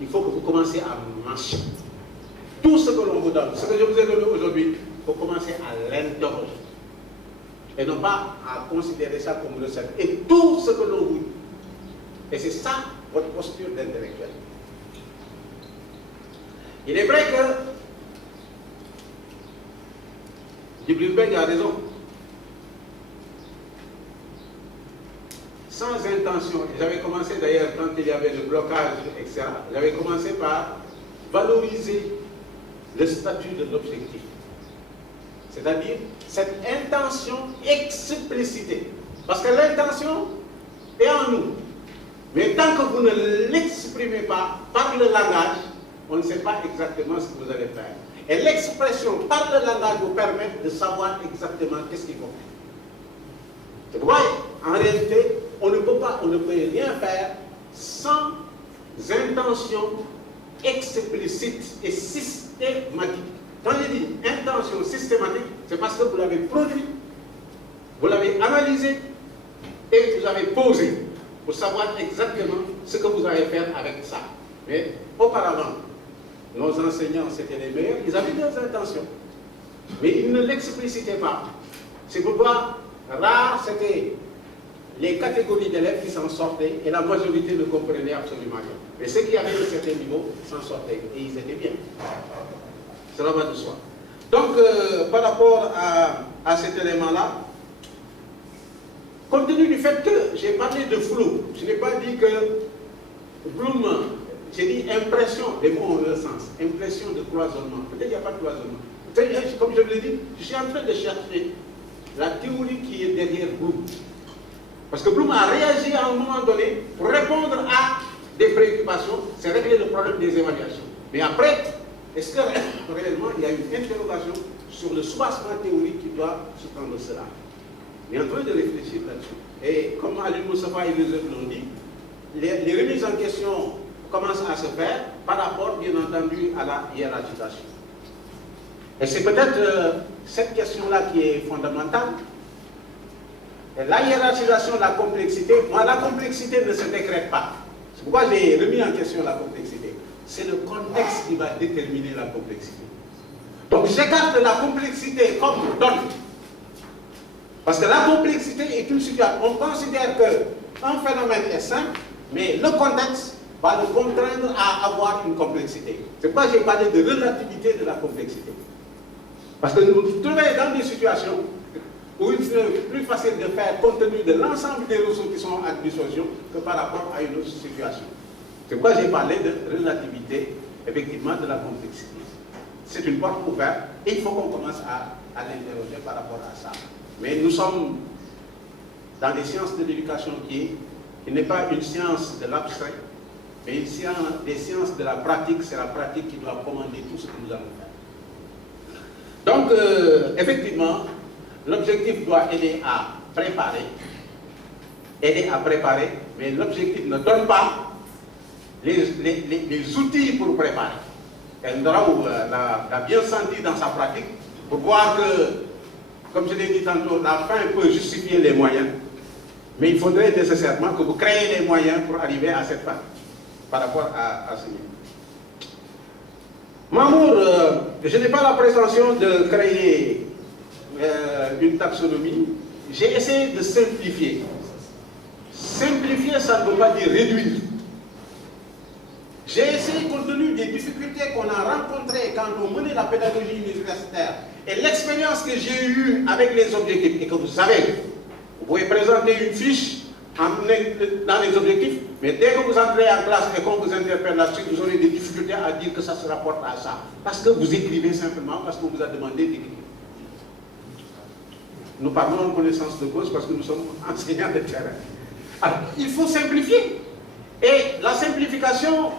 il faut que vous commenciez à marcher. Tout ce que l'on vous donne, ce que je vous ai donné aujourd'hui, il faut commencer à l'interroger. Et non pas à considérer ça comme recette. Et tout ce que l'on vous dit. Et c'est ça votre posture d'intellectuel. Il est vrai que Djibril Beg a raison. Sans intention, j'avais commencé d'ailleurs quand il y avait le blocage, etc., j'avais commencé par valoriser le statut de l'objectif. C'est-à-dire cette intention explicitée. Parce que l'intention est en nous. Mais tant que vous ne l'exprimez pas par le langage, on ne sait pas exactement ce que vous allez faire. Et l'expression par le langage vous permet de savoir exactement qu'est-ce qu'il faut faire. C'est pourquoi, en réalité, on ne peut pas, on ne peut rien faire sans intention explicite et systématique. Quand je dis intention systématique, c'est parce que vous l'avez produit, vous l'avez analysé et vous avez posé pour savoir exactement ce que vous allez faire avec ça. Mais auparavant, nos enseignants, c'était les meilleurs, ils avaient des intentions, mais ils ne l'explicitaient pas. C'est pourquoi rares c'était les catégories d'élèves qui s'en sortaient et la majorité ne comprenait absolument rien. Mais ceux qui avaient un certain niveau s'en sortaient et ils étaient bien. Cela va de soi. Donc, par rapport à cet élément-là, compte tenu du fait que j'ai parlé de flou, je n'ai pas dit que Bloom, j'ai dit impression, les mots ont leur sens, impression de cloisonnement. Peut-être qu'il n'y a pas de cloisonnement. Comme je vous l'ai dit, je suis en train de chercher la théorie qui est derrière Bloom. Parce que Bloom a réagi à un moment donné pour répondre à des préoccupations, c'est régler le problème des évaluations. Mais après, est-ce que réellement il y a une interrogation sur le soubassement théorique qui doit sous-tendre cela? Il est en train de réfléchir là-dessus. Et comme Ali Moussafa et les autres l'ont dit, les remises en question commencent à se faire par rapport, bien entendu, à la hiérarchisation. Et c'est peut-être cette question-là qui est fondamentale. Et la hiérarchisation de la complexité, moi, la complexité ne se décrète pas. C'est pourquoi j'ai remis en question la complexité. C'est le contexte qui va déterminer la complexité. Donc j'écarte la complexité comme donne. Parce que la complexité est une situation. On considère qu'un phénomène est simple, mais le contexte va le contraindre à avoir une complexité. C'est pourquoi j'ai parlé de relativité de la complexité. Parce que nous nous trouvons dans des situations où il est plus facile de faire compte tenu de l'ensemble des ressources qui sont à disposition que par rapport à une autre situation. C'est pourquoi j'ai parlé de relativité, effectivement, de la complexité. C'est une porte ouverte et il faut qu'on commence à l'interroger par rapport à ça. Mais nous sommes dans des sciences de l'éducation qui n'est pas une science de l'abstrait, mais une science, des sciences de la pratique. C'est la pratique qui doit commander tout ce que nous allons faire. Donc, effectivement, l'objectif doit aider à préparer, mais l'objectif ne donne pas les outils pour préparer. Elle l'a bien senti dans sa pratique pour voir que, comme je l'ai dit tantôt, la fin peut justifier les moyens, mais il faudrait nécessairement que vous créez les moyens pour arriver à cette fin par rapport à ce niveau. Mamour, je n'ai pas la prétention de créer une taxonomie. J'ai essayé de simplifier. Simplifier, ça ne veut pas dire réduire. J'ai essayé, compte tenu des difficultés qu'on a rencontrées quand on menait la pédagogie universitaire et l'expérience que j'ai eue avec les objectifs, et que vous savez, vous pouvez présenter une fiche dans les objectifs, mais dès que vous entrez en classe et qu'on vous interpelle là-dessus, vous aurez des difficultés à dire que ça se rapporte à ça. Parce que vous écrivez simplement, parce qu'on vous a demandé d'écrire. Nous parlons en connaissance de cause parce que nous sommes enseignants de terrain. Alors, il faut simplifier. Et la simplification,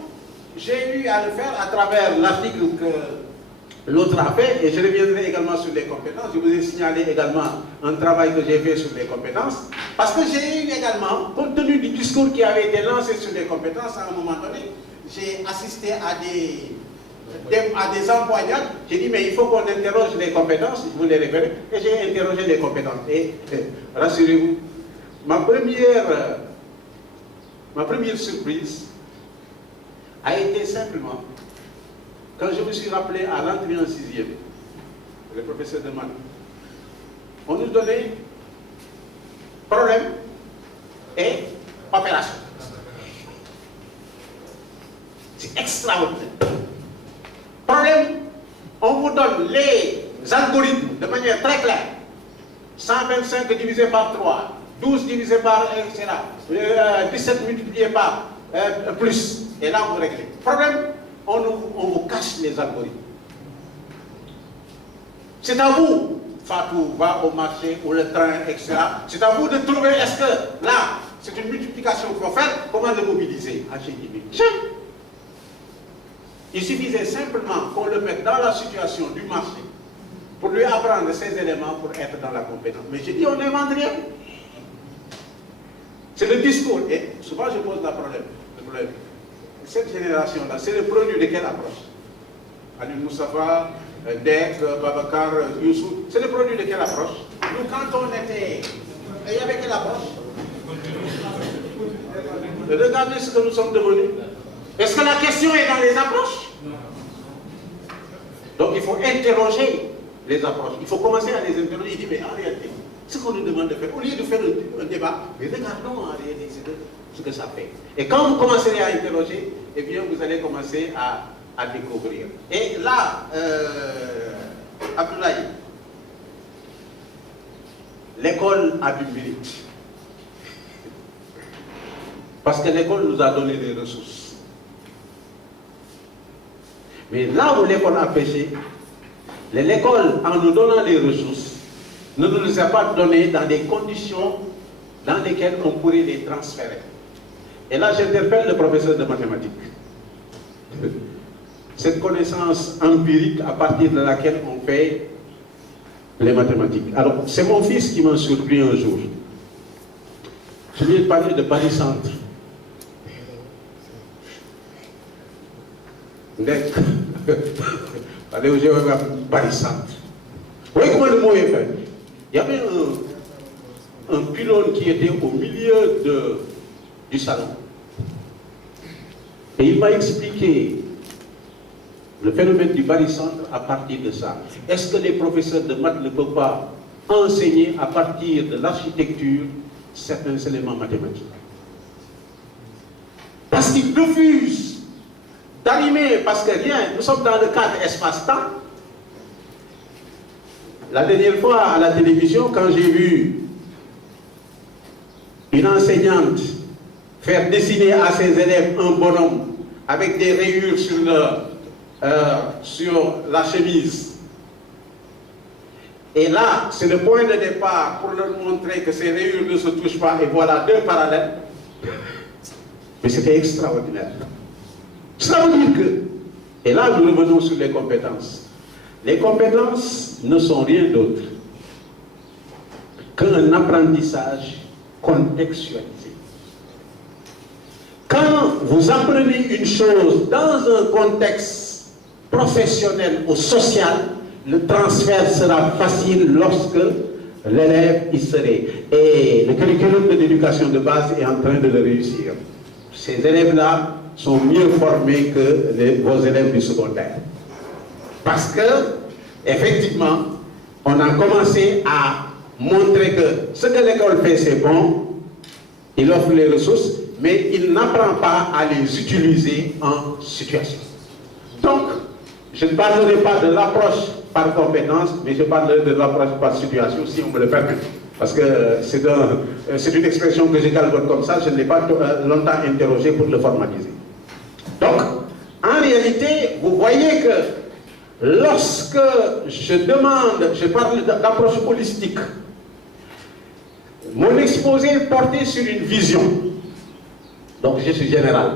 j'ai eu à le faire à travers l'article que l'autre a fait, et je reviendrai également sur les compétences. Je vous ai signalé également un travail que j'ai fait sur les compétences, parce que j'ai eu également, compte tenu du discours qui avait été lancé sur les compétences, à un moment donné, j'ai assisté à des empoignades. J'ai dit, mais il faut qu'on interroge les compétences, je vous les référer, et j'ai interrogé les compétences. Et rassurez-vous, ma première surprise a été simplement, quand je me suis rappelé à l'entrée en 6e, le professeur de maths, on nous donnait problème et opération. C'est extraordinaire. Problème, on vous donne les algorithmes de manière très claire. 125 divisé par 3, 12 divisé par, etc. 17 multiplié par plus. Et là, vous réglez. Problème, on vous cache les algorithmes. C'est à vous, Fatou va au marché, ou le train, etc. C'est à vous de trouver, est-ce que là, c'est une multiplication qu'il faut faire, comment le mobiliser? Il suffisait simplement qu'on le mette dans la situation du marché pour lui apprendre ces éléments pour être dans la compétence. Mais je dis, on n'invente rien. C'est le discours. Et souvent, je pose le problème. Cette génération-là, c'est le produit de quelle approche? Ali Moussafa, Dek, Babacar, Youssou, c'est le produit de quelle approche? Nous, quand on était... il y avait quelle approche? Regardez ce que nous sommes devenus. Est-ce que la question est dans les approches? Donc il faut interroger les approches. Il faut commencer à les interroger. Il dit, mais en réalité, ce qu'on nous demande de faire, au lieu de faire un débat, mais regardons en réalité ce que ça fait. Et quand vous commencerez à interroger, eh bien vous allez commencer à découvrir. Et là, Abdoulaye, l'école a du mérite. Parce que l'école nous a donné des ressources. Mais là où l'école a péché, l'école, en nous donnant les ressources, ne nous les a pas données dans des conditions dans lesquelles on pourrait les transférer. Et là, j'interpelle le professeur de mathématiques. Cette connaissance empirique à partir de laquelle on fait les mathématiques. Alors, c'est mon fils qui m'a surpris un jour. Je lui ai parlé de barycentre. Allez au géographe barycentre. Vous voyez comment le mot est fait? Il y avait un pylône qui était au milieu du salon. Et il m'a expliqué le phénomène du barycentre à partir de ça. Est-ce que les professeurs de maths ne peuvent pas enseigner à partir de l'architecture certains éléments mathématiques? Parce qu'ils refusent d'animer, parce que rien, nous sommes dans le cadre espace-temps. La dernière fois à la télévision, quand j'ai vu une enseignante faire dessiner à ses élèves un bonhomme avec des rayures sur la chemise, et là, c'est le point de départ pour leur montrer que ces rayures ne se touchent pas, et voilà deux parallèles. Mais c'était extraordinaire. Cela veut dire que, et là nous revenons sur les compétences. Les compétences ne sont rien d'autre qu'un apprentissage contextualisé. Quand vous apprenez une chose dans un contexte professionnel ou social, le transfert sera facile lorsque l'élève y serait. Et le curriculum de l'éducation de base est en train de le réussir. Ces élèves-là sont mieux formés que vos élèves du secondaire. Parce que, effectivement, on a commencé à montrer que ce que l'école fait, c'est bon, il offre les ressources, mais il n'apprend pas à les utiliser en situation. Donc, je ne parlerai pas de l'approche par compétence, mais je parlerai de l'approche par situation, si on me le permet. Parce que c'est une expression que j'ai calculée comme ça, je ne l'ai pas longtemps interrogée pour le formaliser. Donc, en réalité, vous voyez que lorsque je parle d'approche holistique, mon exposé est porté sur une vision. Donc, je suis général.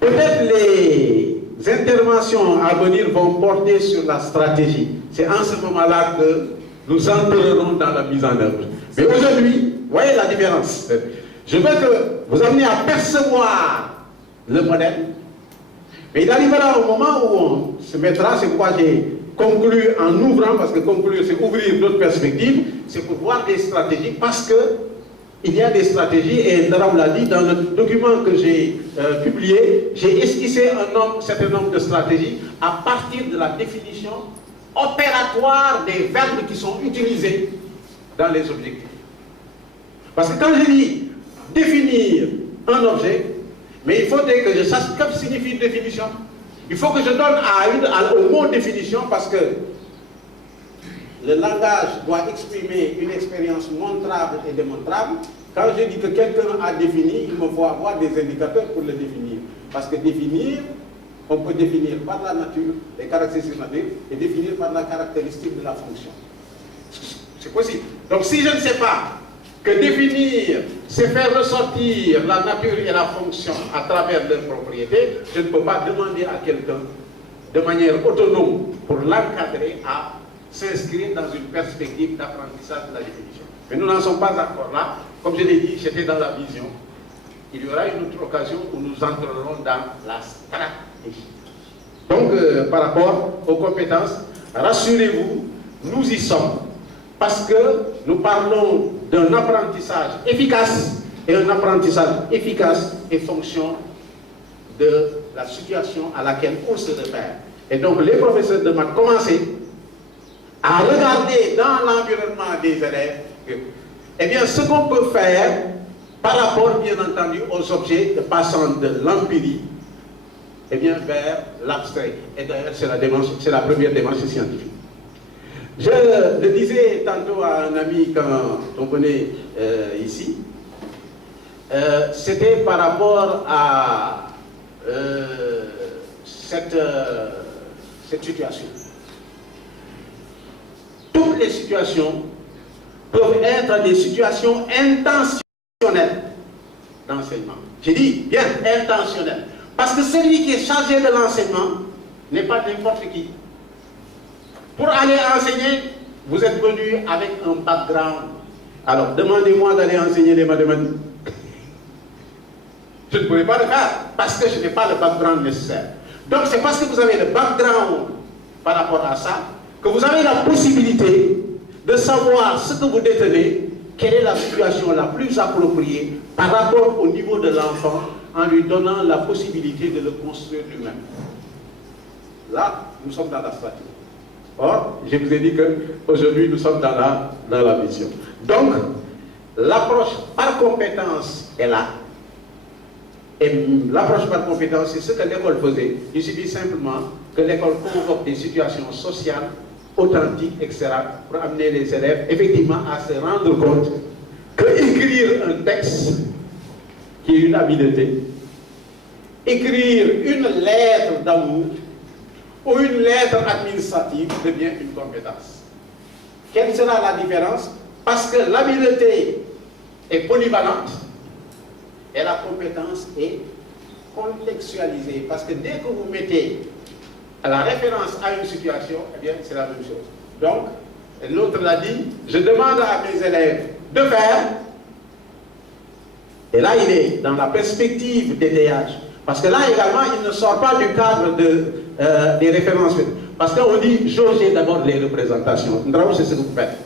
Peut-être les interventions à venir vont porter sur la stratégie. C'est en ce moment-là que nous entrerons dans la mise en œuvre. Mais aujourd'hui, voyez la différence. Je veux que vous ameniez à percevoir le modèle. Mais il arrivera au moment où on se mettra, c'est pourquoi j'ai conclu en ouvrant, parce que conclure c'est ouvrir d'autres perspectives, c'est pour voir des stratégies, parce que il y a des stratégies, et Ndaraou l'a dit, dans le document que j'ai publié, j'ai esquissé un certain nombre de stratégies à partir de la définition opératoire des verbes qui sont utilisés dans les objectifs. Parce que quand je dis définir un objet, mais il faudrait que je sache ce que signifie une définition. Il faut que je donne au mot définition, parce que le langage doit exprimer une expérience montrable et démontrable. Quand je dis que quelqu'un a défini, il me faut avoir des indicateurs pour le définir. Parce que définir, on peut définir par la nature, les caractéristiques naturelles, et définir par la caractéristique de la fonction. C'est possible. Donc si je ne sais pas que définir, c'est faire ressortir la nature et la fonction à travers leurs propriétés, je ne peux pas demander à quelqu'un, de manière autonome, pour l'encadrer, à s'inscrire dans une perspective d'apprentissage de la définition. Mais nous n'en sommes pas encore là. Comme je l'ai dit, j'étais dans la vision. Il y aura une autre occasion où nous entrerons dans la stratégie. Donc, par rapport aux compétences, rassurez-vous, nous y sommes. Parce que nous parlons d'un apprentissage efficace, et un apprentissage efficace est fonction de la situation à laquelle on se réfère. Et donc, les professeurs de maths commencent à regarder dans l'environnement des élèves, eh bien, ce qu'on peut faire par rapport, bien entendu, aux objets passant de l'empirie, eh bien, vers l'abstrait. Et d'ailleurs, c'est la première démarche scientifique. Je le disais tantôt à un ami quand on venait ici, c'était par rapport à cette situation. Toutes les situations peuvent être des situations intentionnelles d'enseignement. J'ai dit bien intentionnelles. Parce que celui qui est chargé de l'enseignement n'est pas n'importe qui. Pour aller enseigner, vous êtes venu avec un background. Alors, demandez-moi d'aller enseigner les mathématiques. Je ne pourrais pas le faire parce que je n'ai pas le background nécessaire. Donc, c'est parce que vous avez le background par rapport à ça que vous avez la possibilité de savoir ce que vous détenez, quelle est la situation la plus appropriée par rapport au niveau de l'enfant, en lui donnant la possibilité de le construire lui-même. Là, nous sommes dans la stratégie. Or, je vous ai dit qu'aujourd'hui, nous sommes dans la vision. Donc, l'approche par compétence est là. Et l'approche par compétence, c'est ce que l'école faisait. Il suffit simplement que l'école convoque des situations sociales, authentiques, etc., pour amener les élèves, effectivement, à se rendre compte qu'écrire un texte, qui est une habileté, écrire une lettre d'amour, ou une lettre administrative devient une compétence. Quelle sera la différence? Parce que l'habileté est polyvalente et la compétence est contextualisée. Parce que dès que vous mettez la référence à une situation, eh bien, c'est la même chose. Donc, l'autre l'a dit, je demande à mes élèves de faire, et là il est dans la perspective d'étayage. Parce que là également, il ne sort pas du cadre des références. Parce qu'on dit, jaugez d'abord les représentations. Ndaraou, c'est ce que vous faites.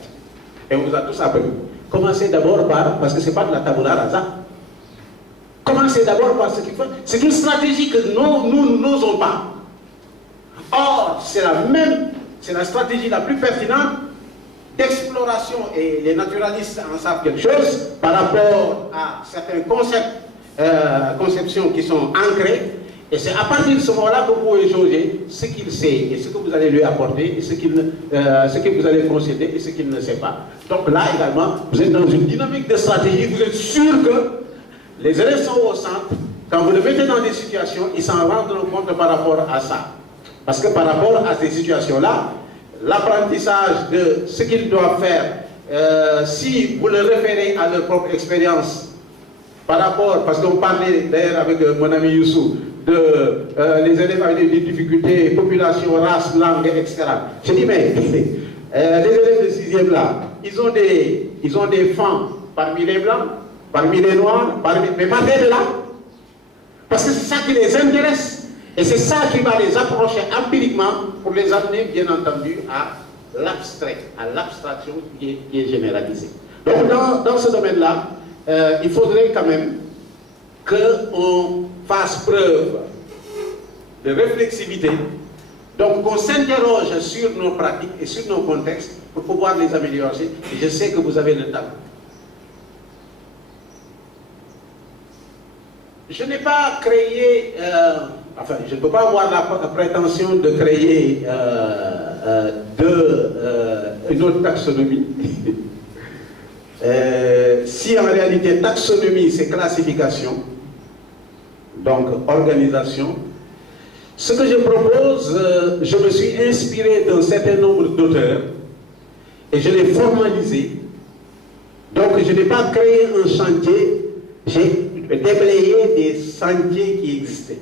Et on vous a tous appris. Commencez d'abord par, parce que ce n'est pas de la tabula rasa. Commencez d'abord par ce qu'il faut. C'est une stratégie que nous n'osons pas. Or, c'est la stratégie la plus pertinente d'exploration, et les naturalistes en savent quelque chose par rapport à certains conceptions qui sont ancrées, et c'est à partir de ce moment-là que vous pouvez jauger ce qu'il sait et ce que vous allez lui apporter, et ce que vous allez concéder et ce qu'il ne sait pas. Donc là également, vous êtes dans une dynamique de stratégie, vous êtes sûr que les élèves sont au centre. Quand vous les mettez dans des situations, ils s'en rendent compte par rapport à ça. Parce que par rapport à ces situations-là, l'apprentissage de ce qu'ils doivent faire, si vous le référez à leur propre expérience, par rapport, parce qu'on parlait d'ailleurs avec mon ami Youssou, les élèves avec des difficultés, population, race, langue, etc. Je dis, mais les élèves de 6e là, ils ont des fans parmi les blancs, parmi les noirs, mais pas des là. Parce que c'est ça qui les intéresse. Et c'est ça qui va les approcher empiriquement pour les amener, bien entendu, à l'abstrait, à l'abstraction qui est généralisée. Donc, dans ce domaine-là, il faudrait quand même qu'on fasse preuve de réflexivité, donc qu'on s'interroge sur nos pratiques et sur nos contextes pour pouvoir les améliorer. Et je sais que vous avez le temps. Je n'ai pas créé, enfin, je ne peux pas avoir la prétention de créer une autre taxonomie. Si en réalité taxonomie c'est classification, donc organisation, ce que je propose, je me suis inspiré d'un certain nombre d'auteurs et je l'ai formalisé. Donc je n'ai pas créé un chantier, j'ai déblayé des sentiers qui existaient.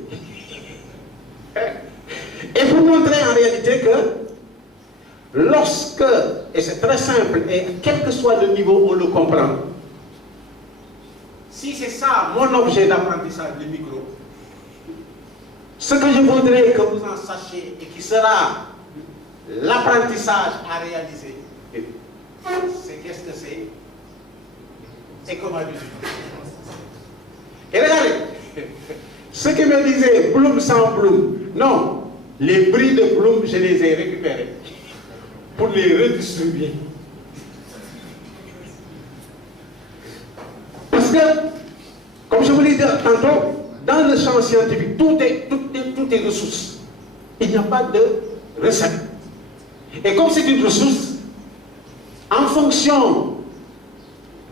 Et pour montrer en réalité que lorsque, et c'est très simple, et quel que soit le niveau, on le comprend. Si c'est ça mon objet d'apprentissage, le micro, ce que je voudrais que vous en sachiez et qui sera l'apprentissage à réaliser, c'est qu'est-ce que c'est et comment l'utiliser. Et regardez, ce que me disait Bloom sans Bloom, non, les bris de Bloom, je les ai récupérés pour les redistribuer. Parce que, comme je vous l'ai dit tantôt, dans le champ scientifique, tout est ressource. Il n'y a pas de recette. Et comme c'est une ressource, en fonction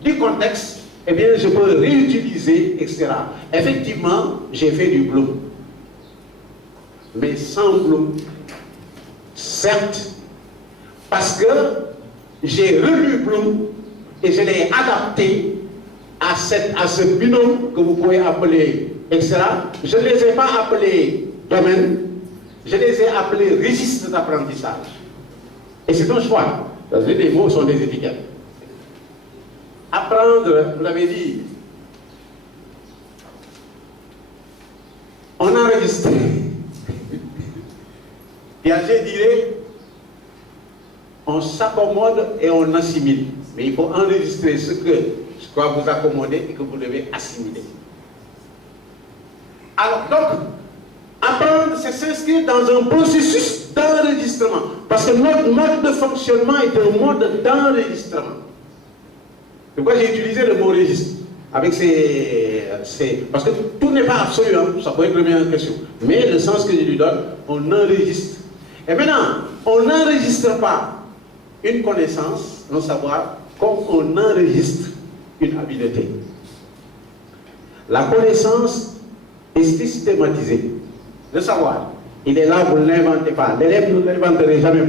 du contexte, eh bien, je peux réutiliser, etc. Effectivement, j'ai fait du Bloom. Mais sans Bloom, certes, parce que j'ai relu Bloom et je l'ai adapté à ce binôme que vous pouvez appeler, etc. Je ne les ai pas appelés domaine, je les ai appelés registres d'apprentissage. Et c'est un choix, parce que les mots sont des étiquettes. Apprendre, vous l'avez dit, on enregistre. Piaget dirait, on s'accommode et on assimile. Mais il faut enregistrer ce que vous accommodez et que vous devez assimiler. Alors donc, apprendre, c'est s'inscrire dans un processus d'enregistrement. Parce que notre mode de fonctionnement est un mode d'enregistrement. C'est pourquoi j'ai utilisé le mot registre. Avec parce que tout n'est pas absolu, hein, ça peut être remis en question. Mais le sens que je lui donne, on enregistre. Et maintenant, on n'enregistre pas une connaissance, un savoir, comme on enregistre une habileté. La connaissance est systématisée. Le savoir, il est là, vous ne l'inventez pas. L'élève ne l'inventerait jamais.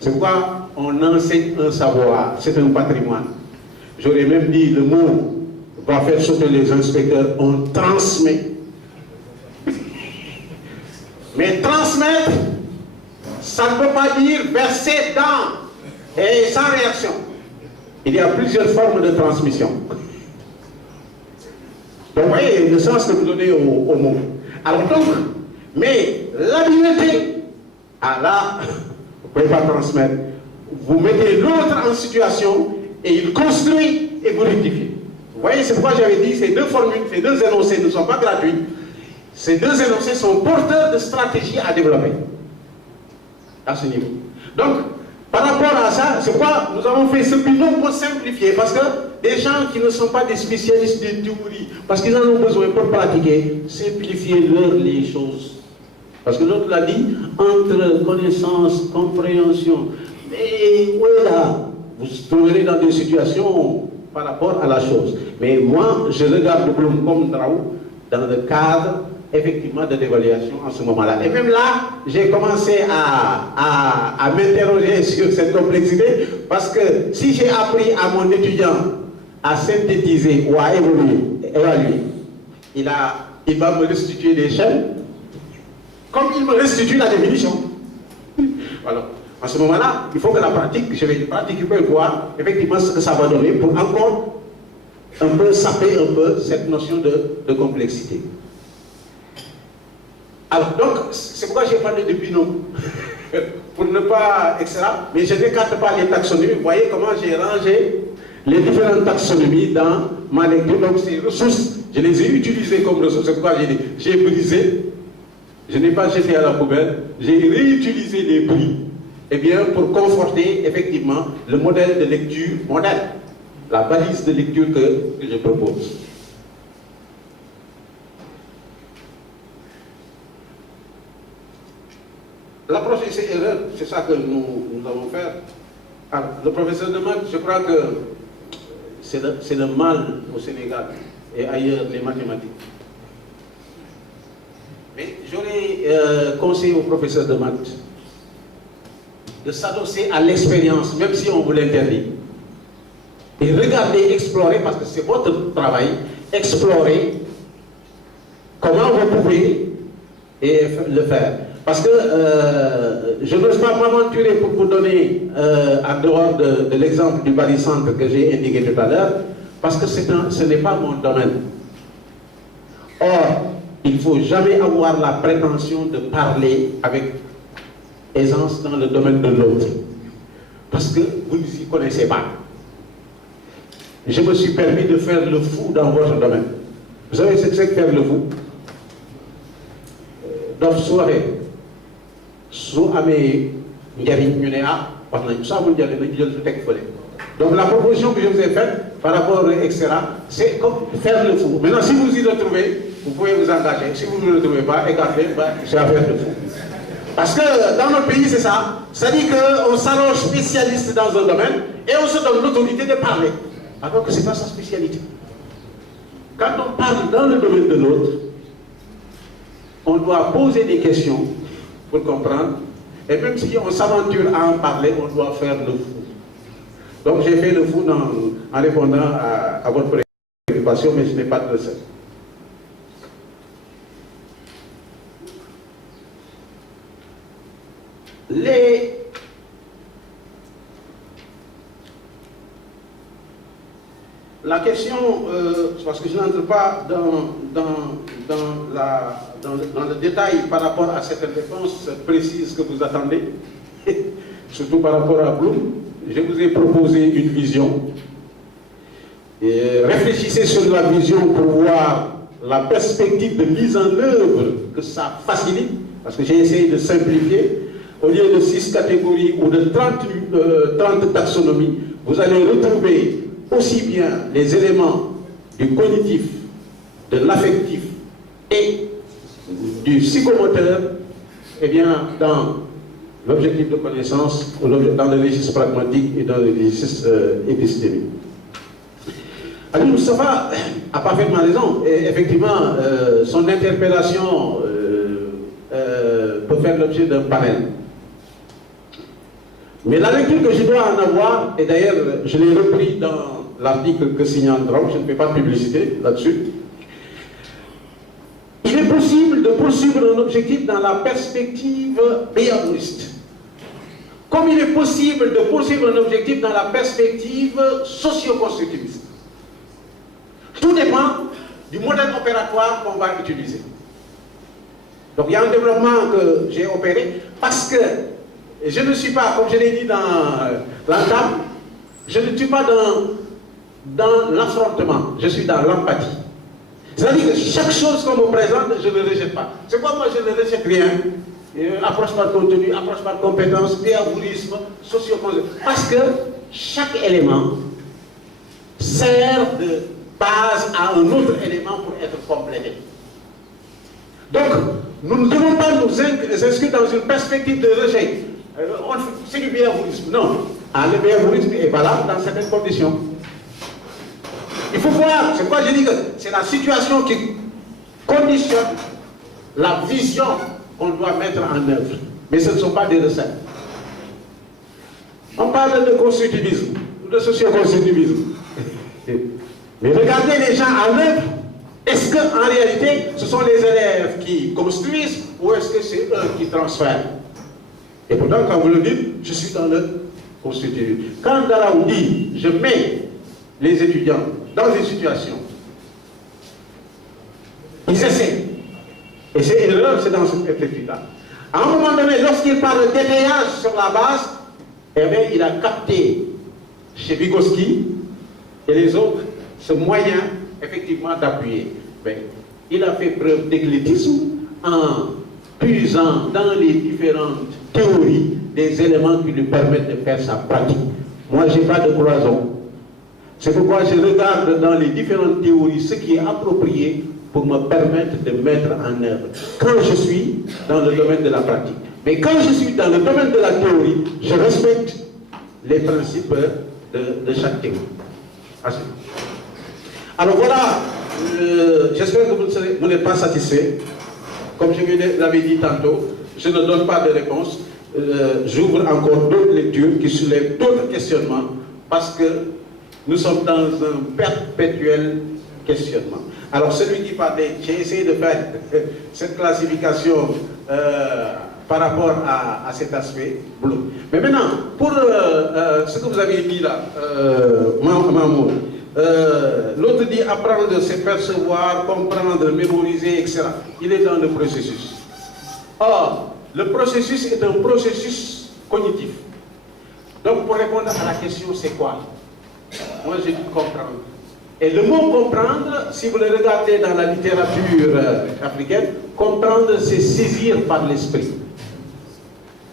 C'est pourquoi on enseigne un savoir, c'est un patrimoine. J'aurais même dit, le mot va faire sauter les inspecteurs, on transmet. Mais transmettre, ça ne peut pas dire verser dans et sans réaction. Il y a plusieurs formes de transmission. Donc, vous voyez le sens que vous donnez au mot. Alors donc, mais l'habileté, là, vous ne pouvez pas transmettre. Vous mettez l'autre en situation et il construit et vous rectifiez. Vous voyez, c'est pourquoi j'avais dit ces deux formules, ces deux énoncés ne sont pas gratuits. Ces deux énoncés sont porteurs de stratégies à développer à ce niveau. Donc, par rapport à ça, c'est pourquoi nous avons fait ce binôme pour simplifier, parce que des gens qui ne sont pas des spécialistes de théorie, parce qu'ils en ont besoin pour pratiquer, simplifiez-leur les choses. Parce que l'autre l'a dit, entre connaissance, compréhension, et voilà, vous trouverez dans des situations par rapport à la chose. Mais moi, je regarde Bloom comme Draou dans le cadre effectivement de l'évaluation en ce moment-là. Et même là, j'ai commencé à m'interroger sur cette complexité, parce que si j'ai appris à mon étudiant à synthétiser ou à évaluer, il va me restituer des chaînes comme il me restitue la définition. Voilà. À ce moment-là, il faut que la pratique, je vais pratiquer pour voir effectivement ce que ça va donner pour encore un peu saper un peu cette notion de complexité. Alors donc, c'est pourquoi j'ai parlé de binôme, pour ne pas, etc. Mais je n'écarte pas les taxonomies. Vous voyez comment j'ai rangé les différentes taxonomies dans ma lecture. Donc ces ressources, je les ai utilisées comme ressources. C'est pourquoi j'ai brisé, je n'ai pas jeté à la poubelle, j'ai réutilisé les prix, eh bien, pour conforter effectivement le modèle de lecture modèle, la balise de lecture que je propose. L'approche c'est erreur, c'est ça que nous allons faire. Alors, le professeur de maths, je crois que c'est le mal au Sénégal et ailleurs, les mathématiques. Mais j'aurais conseillé au professeur de maths de s'adosser à l'expérience, même si on vous l'interdit. Et regardez, explorer, parce que c'est votre travail, explorer comment vous pouvez le faire. Parce que je n'ose pas m'aventurer pour vous donner, en dehors de l'exemple du barycentre que j'ai indiqué tout à l'heure, parce que ce n'est pas mon domaine. Or, il ne faut jamais avoir la prétention de parler avec aisance dans le domaine de l'autre. Parce que vous ne y connaissez pas. Je me suis permis de faire le fou dans votre domaine. Vous savez ce que c'est que faire le fou? Donc, soirée. Donc la proposition que je vous ai faite par rapport, etc., c'est comme faire le fou. Maintenant, si vous y retrouvez, vous pouvez vous engager. Si vous ne le retrouvez pas, écartez, c'est à faire le fou. Parce que dans notre pays, c'est ça. C'est-à-dire qu'on s'allonge spécialiste dans un domaine et on se donne l'autorité de parler. Alors que ce n'est pas sa spécialité. Quand on parle dans le domaine de l'autre, on doit poser des questions pour comprendre. Et même si on s'aventure à en parler, on doit faire le fou. Donc j'ai fait le fou en répondant à votre préoccupation, mais je n'ai pas de recette. La question, parce que je n'entre pas dans le détail par rapport à cette réponse précise que vous attendez, surtout par rapport à Bloom, je vous ai proposé une vision. Et réfléchissez sur la vision pour voir la perspective de mise en œuvre que ça facilite, parce que j'ai essayé de simplifier. Au lieu de 6 catégories ou de 30 taxonomies, vous allez retrouver aussi bien les éléments du cognitif, de l'affectif et du psychomoteur, eh bien, dans l'objectif de connaissance, dans le registre pragmatique et dans le registre épistémique. Ali Moustapha a parfaitement raison. Et effectivement, son interpellation peut faire l'objet d'un panel. Mais la lecture que je dois en avoir, et d'ailleurs je l'ai repris dans l'article que signe Andron, je ne fais pas de publicité là-dessus, il est possible de poursuivre un objectif dans la perspective behavioriste. Comme il est possible de poursuivre un objectif dans la perspective socio-constructiviste. Tout dépend du modèle opératoire qu'on va utiliser. Donc il y a un développement que j'ai opéré parce que je ne suis pas, comme je l'ai dit dans l'entame, je ne suis pas dans l'affrontement, je suis dans l'empathie. C'est-à-dire que chaque chose qu'on me présente, je ne le rejette pas. C'est pourquoi moi je ne rejette rien. Approche par contenu, approche par compétence, behaviorisme, socio-constructif. Parce que chaque élément sert de base à un autre élément pour être complété. Donc, nous ne devons pas nous inscrire dans une perspective de rejet. C'est du behaviorisme. Non. Le behaviorisme est valable dans certaines conditions. Il faut voir, c'est pourquoi je dis que c'est la situation qui conditionne la vision qu'on doit mettre en œuvre. Mais ce ne sont pas des recettes. On parle de constructivisme, de socio-constructivisme. Mais regardez les gens en œuvre. Est-ce qu'en réalité, ce sont les élèves qui construisent ou est-ce que c'est eux qui transfèrent? Et pourtant, quand vous le dites, je suis dans le constructivisme. Quand Daraou dit, je mets les étudiants dans une situation, ils essaient. Et c'est erreur, c'est dans cette perspective-là. À un moment donné, lorsqu'il parle d'étayage sur la base, eh bien, il a capté chez Vygotsky et les autres ce moyen effectivement d'appuyer. Il a fait preuve d'éclectisme en puisant dans les différentes théories des éléments qui lui permettent de faire sa pratique. Moi, je n'ai pas de cloison. C'est pourquoi je regarde dans les différentes théories ce qui est approprié pour me permettre de mettre en œuvre. Quand je suis dans le domaine de la pratique. Mais quand je suis dans le domaine de la théorie, je respecte les principes de chaque théorie. Alors voilà, j'espère que vous n'êtes pas satisfait. Comme je vous l'avais dit tantôt, je ne donne pas de réponse. J'ouvre encore d'autres lectures qui soulèvent d'autres questionnements parce que nous sommes dans un perpétuel questionnement. Alors celui qui parlait, j'ai essayé de faire cette classification par rapport à cet aspect bleu. Mais maintenant, pour ce que vous avez dit là, Mamour, l'autre dit apprendre, c'est percevoir, comprendre, mémoriser, etc. Il est dans le processus. Or, le processus est un processus cognitif. Donc, pour répondre à la question, c'est quoi? Moi, j'ai dit comprendre. Et le mot comprendre, si vous le regardez dans la littérature africaine, comprendre, c'est saisir par l'esprit.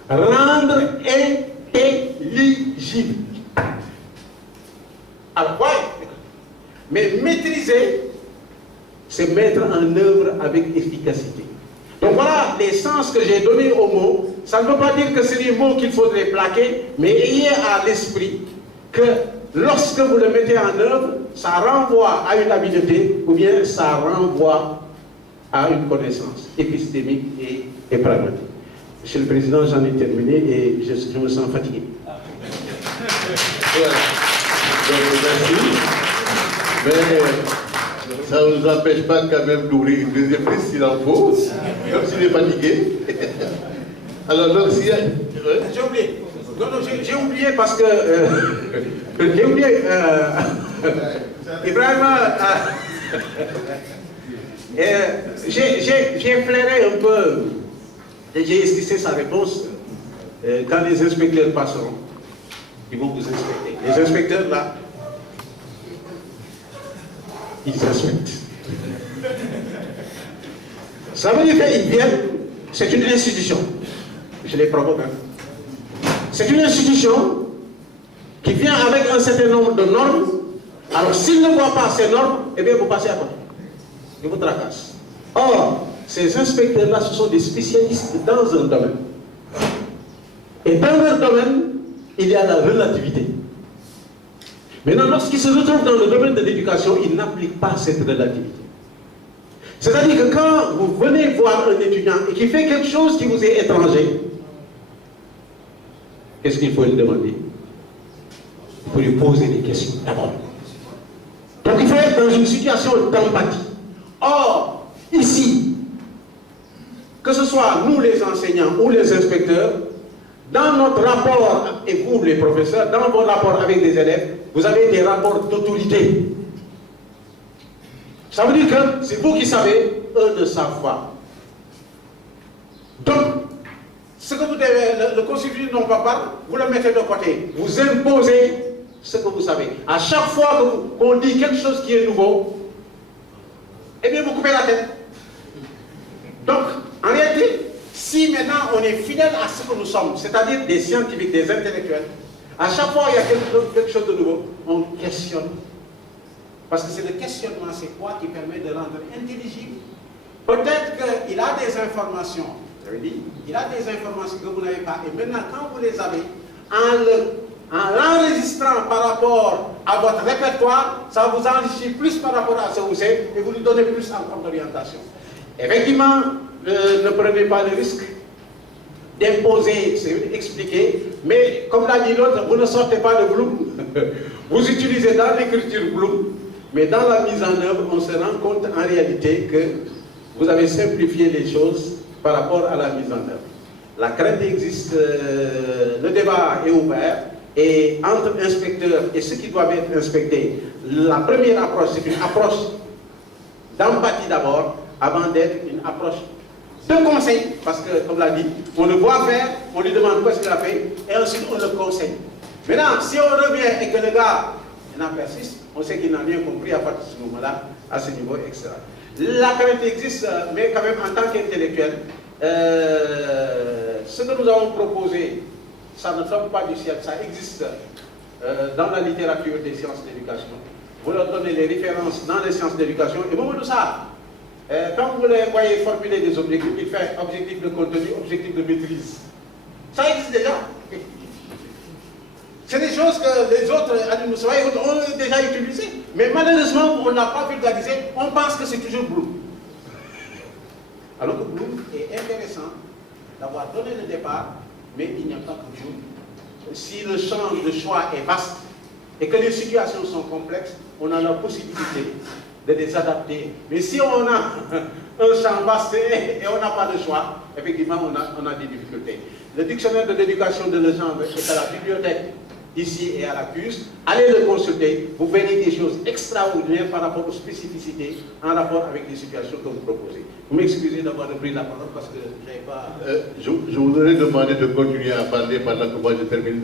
Rendre intelligible. Alors, ouais. Mais maîtriser, c'est mettre en œuvre avec efficacité. Donc voilà les sens que j'ai donnés aux mots. Ça ne veut pas dire que c'est des mots qu'il faudrait plaquer, mais ayez à l'esprit que lorsque vous le mettez en œuvre, ça renvoie à une habileté ou bien ça renvoie à une connaissance épistémique et pragmatique. Monsieur le Président, j'en ai terminé et je me sens fatigué. Voilà. Donc, merci. Mais ça ne nous empêche pas quand même d'ouvrir une deuxième liste s'il en faut, même s'il est fatigué. Alors, donc, s'il y a... J'ai oublié. Non, j'ai oublié parce que... j'ai oublié... Ibrahima... j'ai flairé un peu, et j'ai esquissé sa réponse. Quand les inspecteurs passeront, ils vont vous inspecter. Les inspecteurs, là, ils inspectent. Ça veut dire qu'ils viennent, c'est une institution. Je les provoque. C'est une institution qui vient avec un certain nombre de normes. Alors, s'ils ne voient pas ces normes, eh bien, vous passez à côté. Ils vous tracassent. Or, ces inspecteurs-là, ce sont des spécialistes dans un domaine. Et dans leur domaine, il y a la relativité. Maintenant, lorsqu'ils se retrouvent dans le domaine de l'éducation, ils n'appliquent pas cette relativité. C'est-à-dire que quand vous venez voir un étudiant et qui fait quelque chose qui vous est étranger, qu'est-ce qu'il faut lui demander? Il faut lui poser des questions d'abord. Donc il faut être dans une situation d'empathie. Or, ici, que ce soit nous les enseignants ou les inspecteurs, dans notre rapport, et vous les professeurs, dans vos rapports avec des élèves, vous avez des rapports d'autorité. Ça veut dire que c'est vous qui savez, eux ne savent pas. Donc, ce que vous devez, le constitut non pas, vous le mettez de côté. Vous imposez ce que vous savez. À chaque fois qu'on dit quelque chose qui est nouveau, eh bien vous coupez la tête. Donc, en réalité, si maintenant on est fidèle à ce que nous sommes, c'est-à-dire des scientifiques, des intellectuels, à chaque fois il y a quelque chose de nouveau, on questionne. Parce que c'est le questionnement, c'est quoi qui permet de rendre intelligible. Peut-être qu'il a des informations, j'avais dit, il a des informations que vous n'avez pas. Et maintenant, quand vous les avez, en l'enregistrant par rapport à votre répertoire, ça vous enrichit plus par rapport à ce que vous savez et vous lui donnez plus encore d'orientation. Effectivement, ne prenez pas le risque d'imposer, c'est expliquer, mais comme l'a dit l'autre, vous ne sortez pas de Bloom. Vous utilisez dans l'écriture Bloom, mais dans la mise en œuvre, on se rend compte en réalité que vous avez simplifié les choses par rapport à la mise en œuvre. La crainte existe, le débat est ouvert, et entre inspecteurs et ceux qui doivent être inspectés, la première approche, c'est une approche d'empathie d'abord, avant d'être une approche de conseil, parce que, comme l'a dit, on le voit faire, on lui demande quoi ce qu'il a fait, et ensuite on le conseille. Maintenant, si on revient et que le gars, il en persiste, on sait qu'il n'a rien compris à partir de ce moment-là, à ce niveau, etc. La crainte existe, mais quand même en tant qu'intellectuel, ce que nous avons proposé, ça ne tombe pas du ciel, ça existe dans la littérature des sciences d'éducation. Vous leur donnez les références dans les sciences d'éducation, et au moment de ça, quand vous les voyez formuler des objectifs, il fait objectif de contenu, objectif de maîtrise. Ça existe déjà. C'est des choses que les autres administrateurs ont déjà utilisées. Mais malheureusement, on n'a pas vulgarisé, on pense que c'est toujours Bloom. Alors que Bloom est intéressant d'avoir donné le départ, mais il n'y a pas que Bloom. Si le champ de choix est vaste et que les situations sont complexes, on a la possibilité de les adapter. Mais si on a un champ vaste et on n'a pas de choix, effectivement, on a des difficultés. Le dictionnaire de l'éducation de Legendre est à la bibliothèque ici et à la CUS. Allez le consulter, vous verrez des choses extraordinaires par rapport aux spécificités en rapport avec les situations que vous proposez. Vous m'excusez d'avoir pris la parole parce que je n'avais pas... Je voudrais demander de continuer à parler pendant que moi je termine.